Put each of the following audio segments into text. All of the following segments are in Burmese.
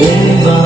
Rainbow.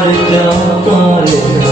Lord, it don't, Lord, it don't.